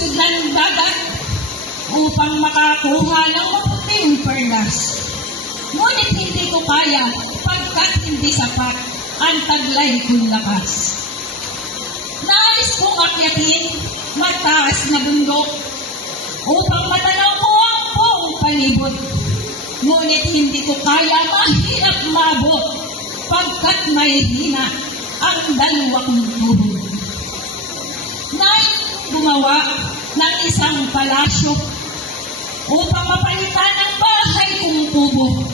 pusod ng dagat upang makakuha ng maputing perlas. Ngunit hindi ko kaya pagkat hindi sapat ang taglay kong lakas. Nais kong akyatin mataas na bundok upang matanaw ko ang buong palibot. Ngunit hindi ko kaya mahirap mabot pagkat may hina ang dalawa kong tuhod. Nais gumawa ng isang palasyo upang mapalitan ang bahay kong kubo.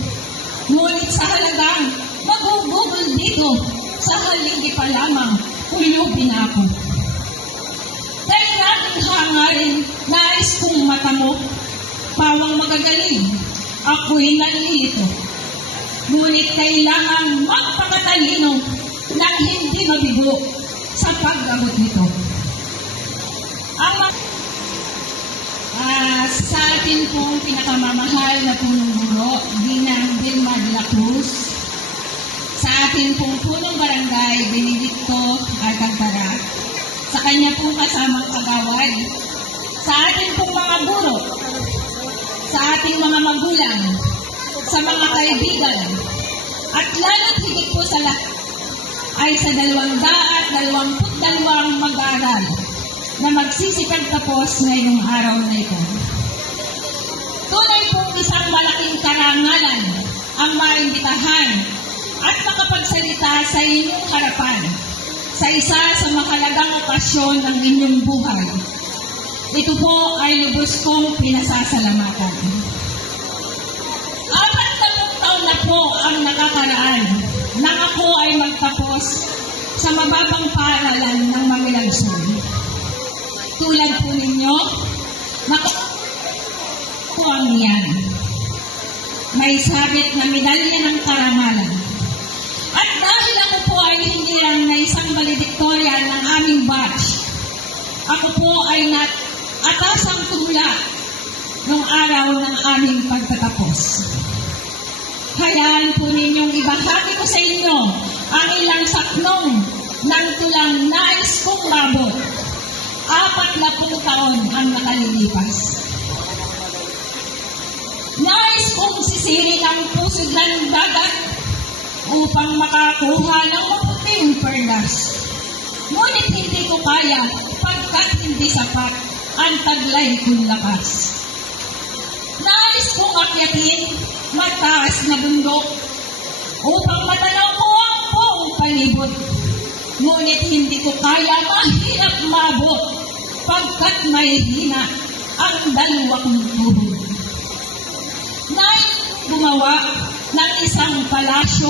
Ngunit sa halagang magugugol dito sa haligi pa lamang ulubin ako. Dahil nating hangarin, nais kong matamo, pawang magagaling, ako'y nalilito. Ngunit kailangan magpakatalino nang hindi mabigo sa pag-abot nito. Ang mga Ah, sa atin pong pinakamamahal na punong guro, Ginang Vilma de la Cruz, sa atin pong punong barangay, Benedicto Alcantara, sa kanya pong kasamang kagawad, sa atin pong mga guro, sa ating mga magulang, sa mga kaibigan, at lalo't higit po sa lahat, ay sa dalawang daat, dalawamput dalawang mag-aaral na magsisikag tapos ngayong araw na ito. Karangalan ang maimbitahan at makapagsalita sa inyong harapan sa isa sa mahalagang okasyon ng inyong buhay. Ito po ay lubos kong pinasasalamatan. Apat na taon na po ang nakakaraan nang ako ay magtapos sa mababang paaralan ng Mamilagsol. Tulad po ninyo, naku po ang yan. May sabit na medalya ng karangalan. At dahil ako po ay hindi lang na isang valedictorian ng aming batch, ako po ay nat atasang tumula nung araw ng aming pagtatapos. Hayaan po ninyong ibahagi ko sa inyo ang ilang saknong ng tulang nais kong mabot apat na taon ang nakalilipas. Nais sisirin ang pusod ng dagat upang makakuha ng maputing perlas. Ngunit hindi ko kaya pagkat hindi sapat ang taglay kong lakas. Nais kong akyatin mataas na bundok upang matanaw ko ang buong palibot. Ngunit hindi ko kaya mahirap mabot pagkat may hina ang dalawa kong tuhod. Nais gumawa ng isang palasyo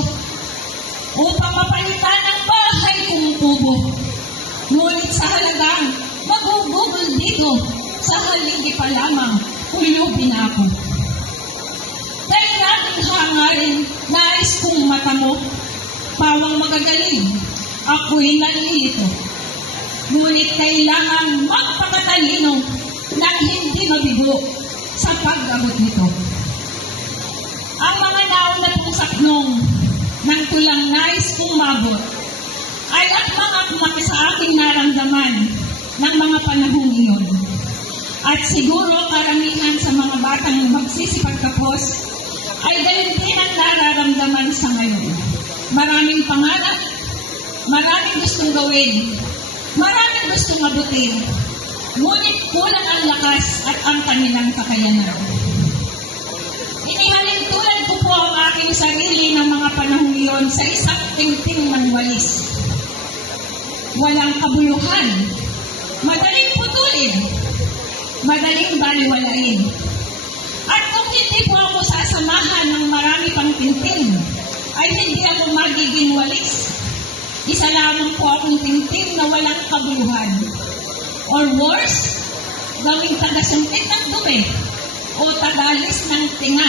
upang mapalitan ang bahay kong kubo. Ngunit sa halagang magugugol dito sa haligi pa lamang ulubin ako. Dahil nating hangarin, nais kong matamo, pawang magagaling, ako'y nalilito. Ngunit kailangan magpakatalino nang hindi mabigo sa pag-abot nito. Ang mga nauna pong saknong ng tulang nais kong mabot ay at mga kumaki sa aking naramdaman ng mga panahong iyon. At siguro karamihan sa mga batang magsisipagkapos ay ganun din ang nararamdaman sa ngayon. Maraming pangarap, maraming gustong gawin, maraming gustong abutin, ngunit kulang ang lakas at ang kanilang kakayanan. Aking sarili ng mga panahong iyon sa isang tingting ng walis. Walang kabuluhan, madaling putulin, madaling baliwalain. At kung hindi po ako sasamahan ng marami pang tinting, ay hindi ako magiging walis. Isa lamang po akong tinting na walang kabuluhan. Or worse, gawing tagasungkit ng dumi o tagalis ng tinga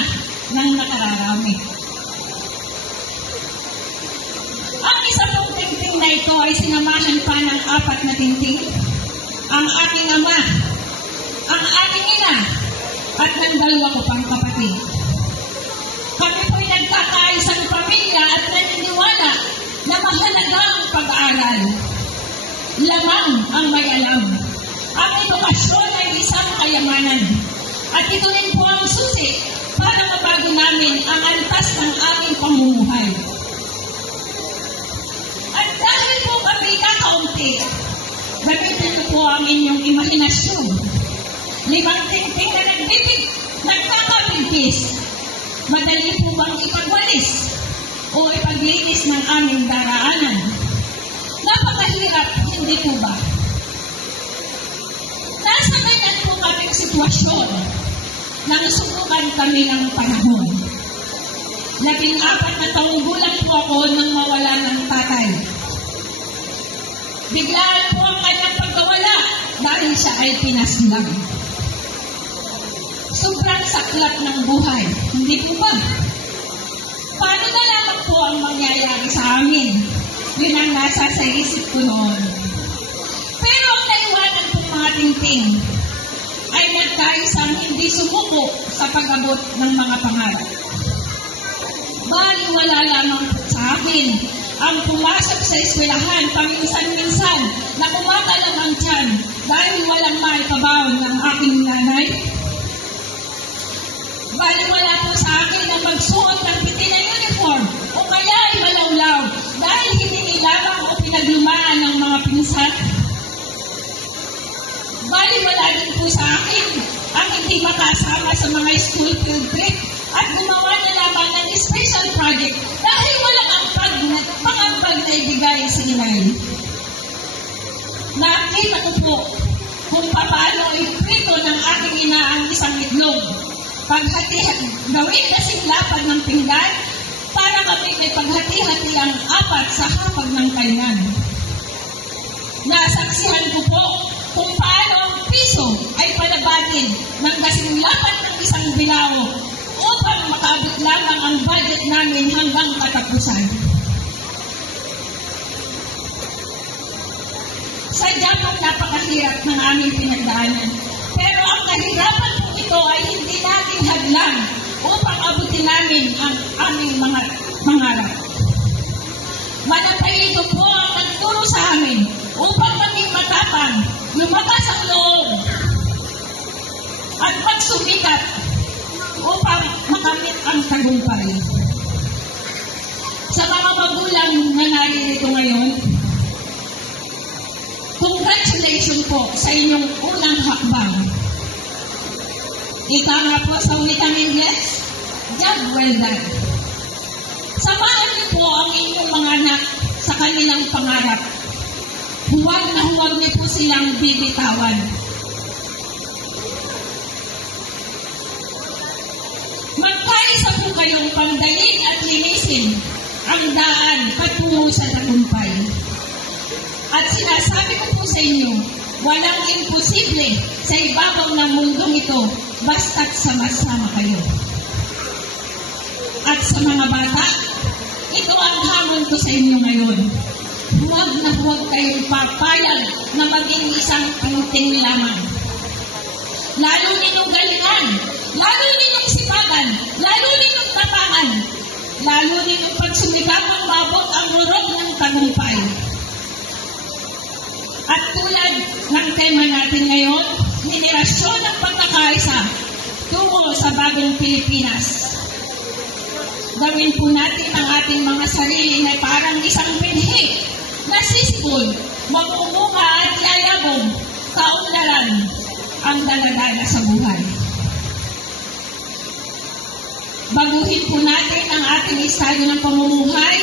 ng nakararami. Ang isa pong tingting na ito ay sinamahan pa ng apat na tingting. Ang aking ama, ang aking ina, at ng dalawa ko pang kapatid. Kami po'y nagkakaisang pamilya at naniniwala na mahalaga ang pag-aaral. Lamang ang may alam. Ang edukasyon ay kayamanan. At ito rin po ang susi para mabago namin ang antas ng aming pamumuhay. Inyong imahinasyon. Limang tingting na nagbibig, nagkakabigkis. Madali po bang ipagwalis o ipaglinis ng aming daraanan? Napakahirap, hindi po ba? Nasa ganyan po kaming sitwasyon nang subukan kami ng panahon. Naging apat na taong gulang po ako nang mawala ng tatay. Biglaan siya ay pinaslang. Sobrang saklap ng buhay, hindi po ba? Paano na lamang po ang mangyayari sa amin? Yun ang nasa sa isip ko noon. Pero ang naiwanan po mga tingting ay nagkaisang hindi sumuko sa pag-abot ng mga pangarap. Baliwala lamang sa akin ang pumasok sa eskwelahan paminsan-minsan na kumakalam ang tiyan dahil walang maipabaon ng aking nanay. Baliwala po sa akin ang magsuot ng piti na uniform o kaya ay malawlaw dahil hindi lamang o pinaglumaan ng mga pinsan. Baliwala din po sa akin ang hindi makasama sa mga school field trip at gumawa na lamang ng special project dahil walang ampag na pangambag na ibigay sa inay. Nakita ko po kung paano iprito ng aking ina ang isang itlog. Paghati, gawin kasing lapad ng pinggan para may paghati-hati ang apat sa hapag ng kainan. Nasaksihan ko po kung paano ang piso ay palabatin ng kasing lapad ng isang bilao upang makaabot lamang ang budget namin hanggang katapusan. Sadya pong napakahirap ng aming pinagdaanan. Pero ang kahirapan po ito ay hindi natin hadlang upang abutin namin ang aming mga mangarap. Manatay ito po ang nagturo sa amin upang maging matapang, lumakas ang loob, at magsumikat upang makamit ang tagumpay. Sa mga magulang na naririto ngayon, congratulations po sa inyong unang hakbang. Ika po sa wikang Ingles, job well done. Samahan niyo po ang inyong mga anak sa kanilang pangarap. Huwag na huwag niyo po silang bibitawan. Magkaisa po kayong pandayin at linisin ang daan patungo sa tagumpay. At sinasabi ko po sa inyo, walang imposible sa ibabaw ng mundong ito basta't sama-sama kayo. At sa mga bata, ito ang hamon ko sa inyo ngayon. Huwag na huwag kayong papayag na maging isang panting lamang. Lalo ninyong galingan, lalo ninyong sipagan, lalo ninyong tapangan, lalo ninyong pagsumikapang mabot ang rurok ng tagumpay. At tulad ng tema natin ngayon, henerasyon ng pagkakaisa tungo sa bagong Pilipinas. Gawin po natin ang ating mga sarili na parang isang pinhi na sisibol, mamumunga at yayabong, kaunlaran ang daladala sa buhay. Baguhin po natin ang ating estado ng pamumuhay.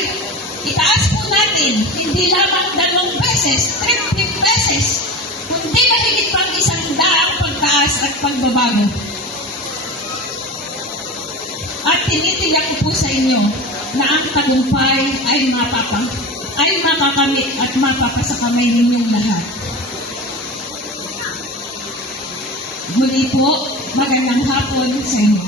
Itaas po natin, hindi lamang dalawang beses, triple beses, kundi mahigit pang isang daang pagtaas at pagbabago. At tinitiyak ko po sa inyo na ang tagumpay ay mapapa ay makakamit at mapapasakamay ninyong lahat. Muli po, magandang hapon sa inyo.